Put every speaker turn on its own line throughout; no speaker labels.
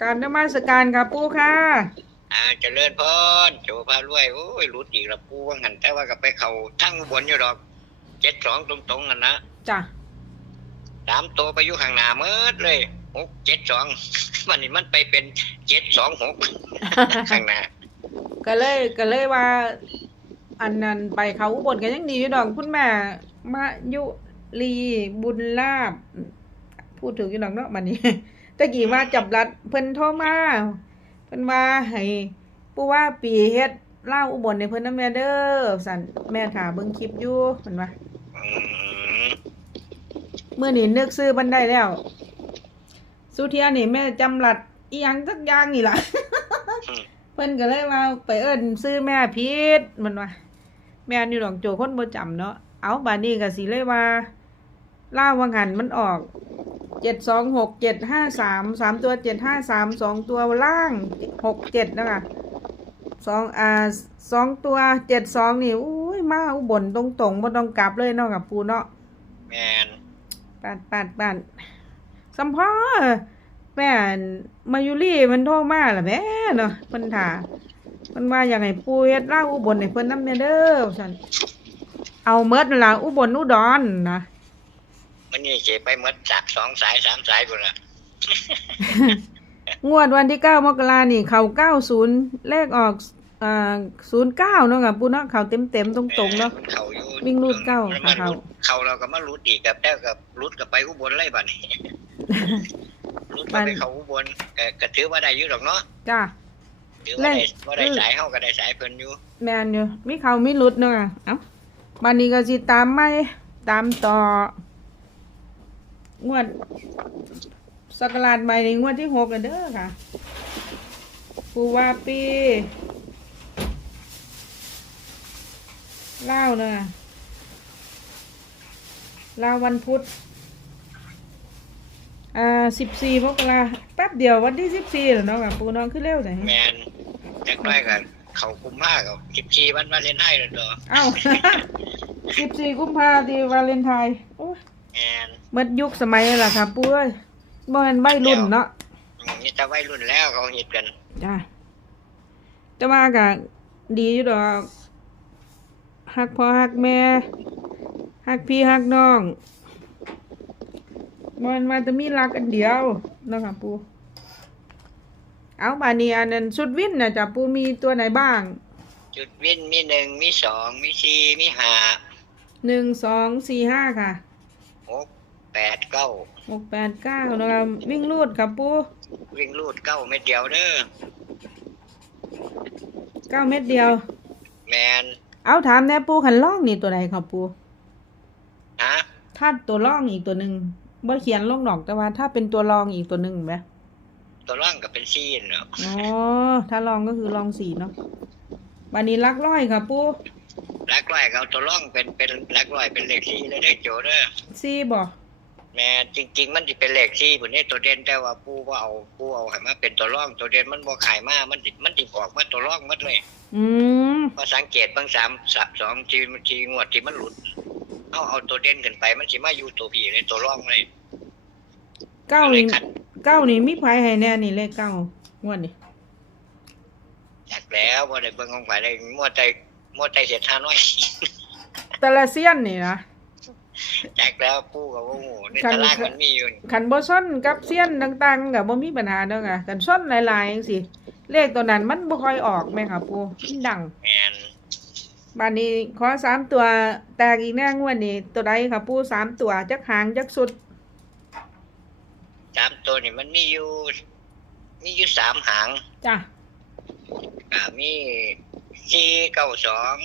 การนมัสการค่ะปูค่ะ
อ่าเจริญพรโจพารวยโอ้ยรู้อีกละปูว่างันแต่ว่าก็ไปเขาทั้งอุบนอยู่ดอกเจ็ดสองตรงๆกันนะ
จ้ะ
สามตัวไปอยู่ข้างหน้าเมิดเลยหกเจ็ดสองวันนี้มันไปเป็นเจ็ดสองหกข้างหน้า
ก็เลยก็เลยว่า อันนั้นไปเขาอุบลกันยังดีอยู่ดอกคุณแม่มายุรีบุญลาบ พูดถึงอยู่ดอกเนาะมันนี้ ตะกี้ว่าจับรัดเพิ่นโทรมาเพิ่นว่าให้ผู้ว่าปีเฮ็ดเล่าวอุบลในเพิ่นนำแม่เด้อสั่นแม่ถาเบิ่งคลิปอยู่เพิ่นว่า
อืม
มื้อนี้นึกซื้อบันได้แล้ว สุเทียนี่แม่จำรัดอีหยังสักอย่างนี่ล่ะ เพิ่นก็เลยว่าไปเอิ้นซื้อแม่ผิดมันว่าแม่นี่ดอกโจคนบ่จำเนาะเอาบาดนี้ก็สิเลยว่าล่าวังหันมันออก เจ็ดสองหกเจ็ดห้าสามสามตัวเจ็ดห้าสามสองตัวล่างหกเจ็ดนะคะสองอ่าสองตัวเจ็ดสองนี่อุ้ยมาอุบลตรงตรงๆบ่ต้องกลับเลยเนาะกับปูเนาะ
แมน
ปาดปาดปาดสัมพ่อแม่นมายุรี่มันโทรมาล่ะแม่เนาะเพิ่นถาเพิ่นว่าอยากให้ปูเฮ็ดลาวอุบลให้เพิ่นนำแน่เด้อซั่นเอาเมดนั่นล่ะอุบลอุดรนะ
มันนี่เจไปหมดจากสองสายสามสายพุ่นละ
งวดวันที่9มกรานี่เข้า90เลขออกอ่า09เนาะค่ะปูเนาะเข้าเต็มๆตรงๆเนาะ
มันเขาอยู่
วิ่งรูดเก้า
มันมา
เขา
รูดเขาเราก็มารูดอีกกับแต่กับรูดกับไปอุบลเลยบัดนี้ รูดก็ไปเขาอุบลก็ก็ถือว่าได้อยู่ดอกเนาะ
จ้า
ถือว่าได้
เล่น
ว่าได้
อืม
สายเฮาก็ได้สายเพิ่นอยู่
แม่นอยู่มีเขามีหลุดเนาะค่ะเอ้าบัดนี้ก็สิตามไม่ตามต่อ งวดสักราชใหม่ในงวดที่6กันเด้อค่ะปูว่าปีเล่าวเนาะลาววันพุธอ่า14มกราแป๊บเดียววันที่14แล้วเนาะค่ะปูน้องขึ้นเร็วจัง
แมนจักหน้อยก็เขาคุมผ้ากับสิบสี่วันวาเลนไทน์แล้วตัว
เอ้าสิบสี่กุมภาพันธ์วาเลนไทน์โอ้ย
แมน
เมื่อยุคสมัยล่ะครับปุ้ยบ่แม่นวัยรุ่นเนาะ
อืมนี่แต่วัยรุ่นแล้วเขาเฮ็ดกัน
จ้าแต่ว่าก็ดีอยู่ดอกฮักพ่อฮักแม่ฮักพี่ฮักน้องบ่แมันว่าจะมีรักอันเดียวเนาะครับปูเอาบานี้อันนั้นชุดวินน่ะจ้ะปูมีตัวไหนบ้าง
จุดวินมีหนึ่งมีสองมีสี่มีห้า
หนึ่งสองสี่ห้าค่ะ
หกแปดเก้า
หกแปดเก้านะครับวิ่งรูดครับปู
วิ่งลูดเก้าเม็ดเดียวเด้อ
เก้าเม็ดเดียว
แมน
เอาถามแน่ปูขันล่องนี่ตัวใดครับปู
ฮะ
ถ้าตัวล่องอีกตัวหนึ่งบ่เขียนลงดอกแต่ว่า ถ้าเป็นตัวรองอีกตัวหนึ่งไหม
ตัวร่างก็เป็นซีนเนาะ
อ๋อถ้าลองก็คือลองสี่เนาะวันนี้ลักร้อยครับ ปู
ลักร้อยก็เอาตัวร่องเป็นเป็นลักร้อยเป็นเลขสี่เลยได้อโจเด้อ
สี่บ่
แม่จริง ๆ มันสิเป็นเลขสี่พุ่นนี้ตัวเด่นแต่ว่าปู่ว่าเอาปู่เอาให้มาเป็นตัวร่องตัวเด่นมันบ่ขายมามันสิมันสิออกมาตัวร่องหมดเลย
อืม
พอสังเกตบางสามสามสองทีทีงวดที่มันหลุดเอาเอาตัวเด่นขึ้นไปมันสิมาอยู่ตัวพี่เลยตัวร่องเลย
เก้า
เลย
นี่
ขัด
เก้านี่มีไผให้แน่นี่เลขเก้างวดนี่
จากแล้วบ่ได้เบิ่งของฝ่ายเลยมัวใจ มัวใจเสียท่าน้อย
แต่ละเซียนนี่นะ
จากแล้วปู่ก็ว่าโอ้โหใน
ขัด
ตารางมันมีอยู่นี่
ขันบ่ซ้นกับเซียนต่างๆก็บ่มีปัญหาเด้อค่ะกันซ้นหลายๆจังซี่เลขตัวนั้นมันบ่ค่อยออกแม่ค่ะปูมันดัง
แม่น
บานนี้ขอสามตัวแตกอีกแน่งวดนี้ตัวใดค่ะปูสามตัวจักหางจักสุด
สามตัวนี่มันมีอยู่มีอยู่สามหาง
จ้ะ
อ่ามี สี่เก้าสอง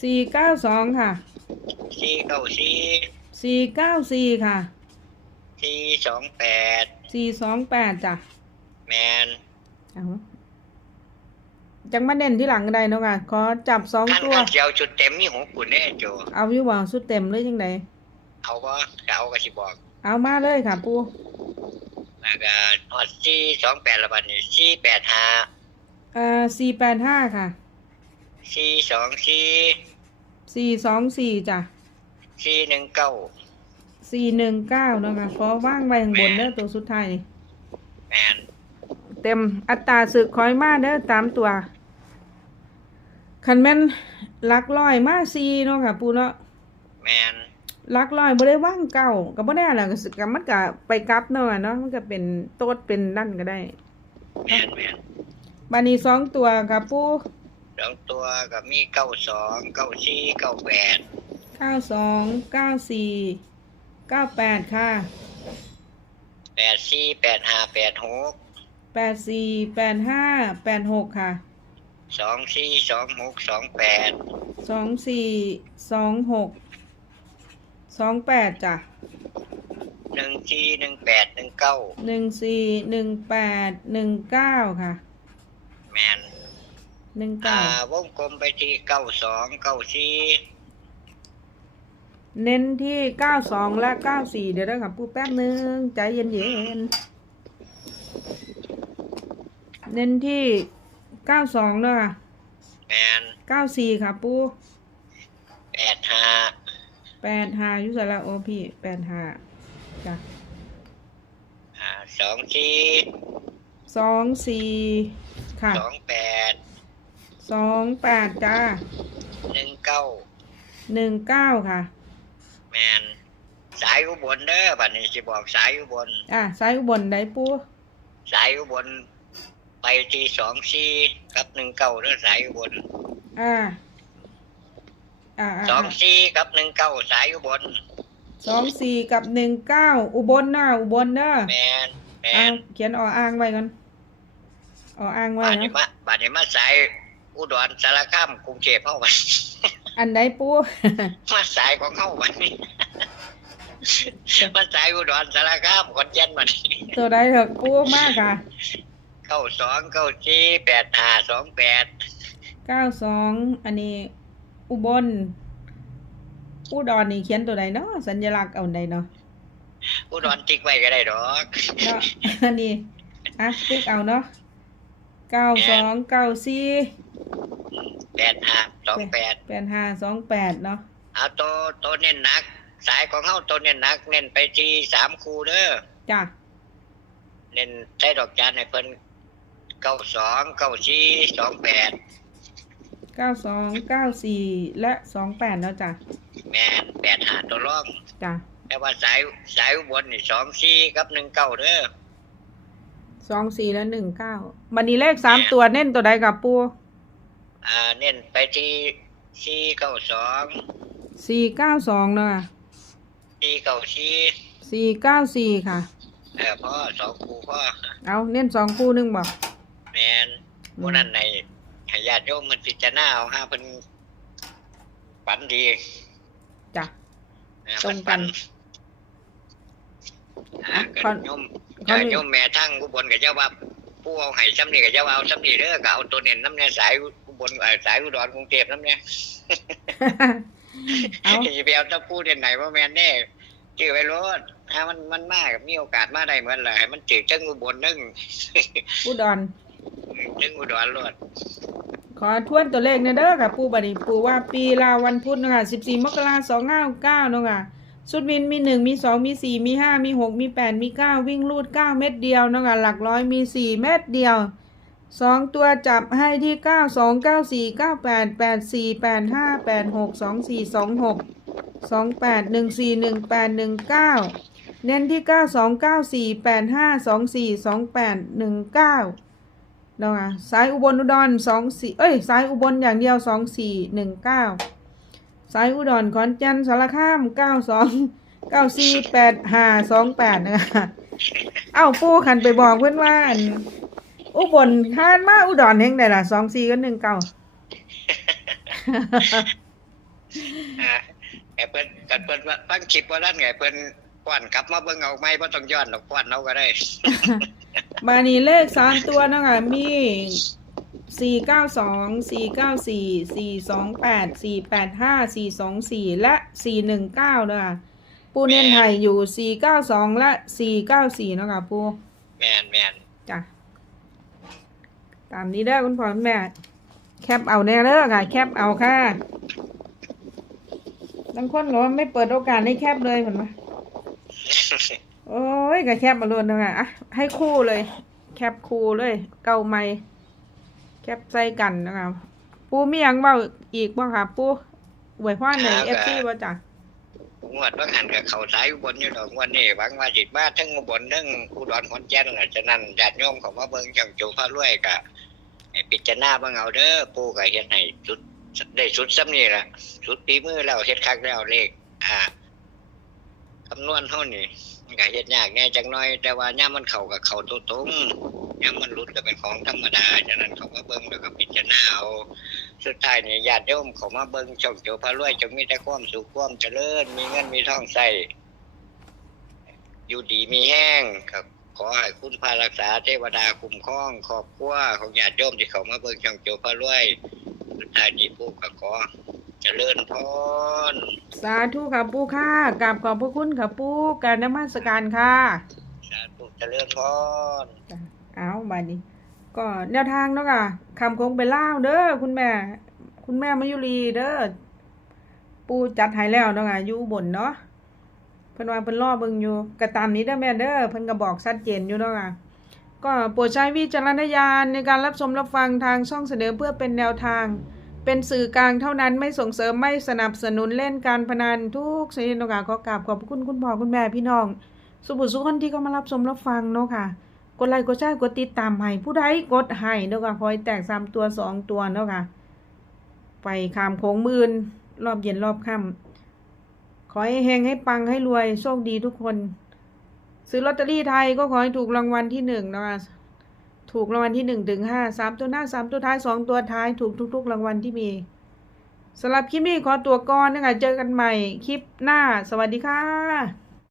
สี่เก้าสองค่ะ
สี่เก้าสี่
สี่เก้าสี่ค่ะ
สี่สองแปด
สี่สองแปดจ้ะ
แมน
เอาจังมาเด่นที่หลังก็ได้เนาะค่ะ ขอจับสอง
ขั้น
ตัว
ขั้นเจียวชุดเต็มมีหกกุนแน่โจ
เอาอยู่ว่าสุดเต็มเลยจังได
เอาบ่ก็เอาก็สิบอก
เอามาเลยค่ะปู
แล้วก็ฮอดสี่สองแปดละบัดนี้สี่แปดห้า
อ่าสี่แปดห้าค่ะ
สี่สองสี่
สี่สองสี่จ้ะ
สี่หนึ่งเก้า
สี่หนึ่งเก้าเนาะค่ะขอว่างไว้ข้างบนเด้อตัวสุดท้ายนี่
แมน
เต็มอัตราศึกคอยมาเด้อตามตัวคันแม่นหลักร้อยมาซีเนาะค่ะ ปูเนาะ
แมน
หลักร้อยบ่ได้ว่างเก่าก็บ่ได้ล่ะก็สิก็มันก็ไปกลับเนาะเนาะมันก็เป็นโตดเป็นนั่นก็ได้
แมนแมน
บานี้สองตัวค่ะปู
สองตัวก็มีเก้าสองเก้าสี่เก้าแปด
เก้าสองเก้าสี่เก้าแปดค่ะ
แปดสี่แปดห้าแปดหก
แปดสี่แปดห้าแปดหกค่ะ
สองสี่สองหกสองแปด
สองสี่สองหกสองแปดจ้ะ
หนึ่งสี่หนึ่งแปดหนึ่งเก้า
หนึ่งสี่หนึ่งแปดหนึ่งเก้าค่ะ
แมน
หนึ่ง
อ่า
เก้าว
งกลมไปที่เก้าสองเก้าสี่
เน้นที่เก้าสองและเก้าสี่เดี๋ยวได้ค่ะปูแป๊บนึงใจเย็นเย็นๆเน้นที่เก้าสองเนาะค่ะ
แมน
เก้าสี่ค่ะปู
แปดห้า
แปดห้าอยุสระโอพี่แปดห้าจ้ะ
อ่าสองสี่
สองสี่ค่ะ
สองแปด
สองแปดจ้า
หนึ่งเก้า
หนึ่งเก้าค่ะ
แมนสายอุบลเด้อบัดนี้สิบอกสายอุบล
อะซ้ายอุบนได้ปู
สายอุบลไปที่สองสี่กับหนึ่งเก้าเด้อสายอุบล
อ่าอ่าอ่า
สองสี่กับหนึ่งเก้าสายอุบล
สองสี่กับหนึ่งเก้าอุบลนะอุบลเด้อ
แมนแม
อ่านเขียนออ่างไว้กันออ่างไว้
บาด
นะ
นี้มาบาดนี้มาสาย อุดรสารคามกรุงเทพเข้าไป
อันใดปู
มาสายของเข้าไปมาสายอุดรสารคามขอนแก่นมานี่
ตัวใดเถอะปูมากค่ะ
เก้าสองเก้าสี่แปดห้าสองแปด
เก้าสองอันนี้อุบลอุดรนี่เขียนตัวใดเนาะสัญลักษณ์เอาอันใดเนาะ
อุดรติ๊กไว้ก็ได้ดอก
เนาะอันนี้อะติ๊กเอาเนาะเก้าสองเก้าสี่
แปดห้าสองแปด
แปดห้าสองแปดเนาะ
เอาตัวตัวเน้นหนัก สายของเข้าตัวเน้นหนัก เน้นไปที่สามคูเด้อ
จ้ะ
เน้นใช้ดอกจานให้เพิ่นเก้าสองเก้าสี่สองแปด
เก้าสองเก้าสี่และสองแปดเนาะจ้ะ
แมนแปดหาตัวร่อง
จ้ะ
แต่ว่าสายสายอุบนนี่สองสี่กับหนึ่งเก้าเด้อ
สองสี่และหนึ่งเก้าบันนี้เลขสามตัวเน้นตัวใดกับปู
อ่า เน้นไปที่สี่เก้าสอง
สี่เก้าสองเนาะ
สี่เก้าสี่
สี่เก้าสี่ค่ะ
เออพ่อสองคูพ่อ
เอาเน้นสองคู่หนึงบอก
แมนโมนั้นในให้ญาติโยมมันพิจารณาเอาห้าเพิ่นฝันดี
จ้ะ
เออ
ตรงกัน
อ่า
ขอ
ก็โยม
ขอ
ญาติโยมแม่ทั้งอุบลกับเจ้าว่าผู้เอาให้ซ้ำนี่กับเจ้าว่าเอาซ้ำนี่เด้อก็เอาตัวเน้นน้ำเนี่ยสายอุ บลเอ่อสายอุดรกรุงเทพน้ำเนี่ย
เอา
จะไปเอาเจ้าผู้เด่นไหนว่าแม่นแน่ชื่อไปรถถ้ามันมันมากมีโอกาสมาได้เหมือนไรให้มันจืดจังอุบลนึง
อุดร
จังอุดรรถ
ขอทวนตัวเลขหนะเด้อค่ะปูบัดนี้ปูว่าปีลาวันพุธเนาะคะสิบสี่มกราสองเก้าเก้าเนาะค่ะสุดวินมีหนึ่งมีสองมีสี่มีห้ามีหกมีแปดมีเก้าวิ่งลูดเก้าเม็ดเดียวเนาะค่ะหลักร้อยมีสี่เม็ดเดียว สองตัวจับให้ที่เก้าสองเก้าสี่เก้าแปดแปดสี่แปดห้าแปดหกสองสี่สองหกสองแปดหนึ่งสี่หนึ่งแปดหนึ่งเก้าเน้นที่เก้าสองเก้าสี่แปดห้าสองสี่สองแปดหนึ่งเก้าเนาะค่ะสายอุบลอุดรสองสี่เอ้ยสายอุบลอย่างเดียวสองสี่หนึ่งเก้าสายอุดรขอนแก่นสารคามเก้าสองเก้าสี่แปดห้าสองแปดนะคะเอ้าปูขันไปบอกเพื่อนว่า อั่นอุบลทานมาอุดรเฮงได้ล่ะสองสี่ก็หนึ่งเก้า
อ่าไอ้เพิ่นกันเพิ่นว่าฟังคลิปว่านั่นไงเพิ่นกวนกลับมาเบิ่งเอาไม่บ่ต้องย้อนหรอกกวนเอาก็ได้
มานี่เลขสามตัวเนาะคะมีสี่เก้าสองสี่เก้าสี่สี่สองแปดสี่แปดห้าสี่สองสี่และสี่หนึ่งเก้าเนาะคะปูเน้นไทยอยู่สี่เก้าสองและสี่เก้าสี่เนาะค่ะปู
แม่นแม่น
จ้ะ ตามนี้เด้อคุณพ่อคุณแม่ แคปเอาแน่เด้อค่ะ แคปเอาค่ะบางคนบอกว่าไม่เปิดโอกาสให้แคปเลยเหมือนไหมโอ้ยก็แคปมาล้วนเนาะค่ะอะให้คู่เลย แคคปคูเลย เก่าใหม่แคปใส่กันนะคะปูมีหยังเว้าอีกบ่ค่ะ ปูอวยพรใน FC บ่จ้ะ
งวดว่าหันกับเขาสายอุบลอยู่ดอกงวันนี้หวังว่าจิตมาทั้งอุบลทั้งอุดรขอนแก่นน่ะฉะนั้นญาติโยมของมาเบิ่งจังโจพระรวยกะ ให้พิจารณาบิ่งเอาเด้อปู่ก็เฮ็ดให้สุดได้สุดซ้ำนี่ล่ะสุดปีมือแล้วเฮ็ดคักแล้วเลขอ่าคำนวณเฮานี่มันก็เฮ็ดยากแน่จังน้อย แต่ว่าย่ามันเข้ากับเข้าตัวตรงย่ามันหลุดก็เป็นของธรรมดาฉะนั้นเขามาเบิ่งแล้วก็พิดจารณาเอาสุดท้ายนี่ญาติโยมเขามาเบิ่งช่องโจพระรวยจงมีแต่ความสุขความเจริญ มีเงินมีทองใส่อยู่ดีมีแห้งครับ อให้คุณพารักษาเทวดาคุ้มครองครอบครัวของญาติโยมที่เขามาเบิ่งช่องโจพระรวยสุดท้ายนี้ปู่ก็ขอเจริญพร
สาธุค่ะปูค่ะกราบขอบพระคุณค่ะปูการนมัสการค่ะ
สาธุเจริญพร
จ้ะเอาบาดนี้ก็แนวทางเนาะค่ะคำคงไปเล่าวเด้อคุณแม่ คุณแม่มายุรีเด้อปูจัดให้แล้วเนาะค่ะอยู่อุบนเนาะเพิ่นว่าเพิ่นรอเบิ่งอยู่ก็ตามนี้เด้อแม่เด้อเพิ่นก็บอกชัดเจนอยู่เนาะค่ะก็โปรดใช้วิจารณญาณในการรับชมรับฟังทางช่องเสนอเพื่อเป็นแนวทาง เป็นสื่อกลางเท่านั้นไม่ส่งเสริมไม่สนับสนุนเล่นการพนันทุกชนิดเนาะค่ะขอกราบขอบคุณคุณพ่อคุณแม่พี่น้อง สุบุสุคนที่เข้ามารับชมรับฟังเนาะค่ะกดไลค์กดแชร์กดติดตามให้ผู้ใดกดให้เนาะค่ะคอยแตกสามตัวสองตัวเนาะค่ะไปขามโค้งมื่นรอบเย็นรอบค่ำ ขอให้เฮงให้ปังให้รวยโชคดีทุกคน ซื้อลอตเตอรี่ไทยก็ขอให้ถูกรางวัลที่หนึ่งนะคะถูกรางวัลที่หนึ่งถึงห้าสามตัวหน้าสามตัวท้ายสองตัวท้ายถูกทุก ๆ รางวัลที่มีสำหรับคลิปนี้ขอตัวก่อนนะคะเจอกันใหม่คลิปหน้า สวัสดีค่ะ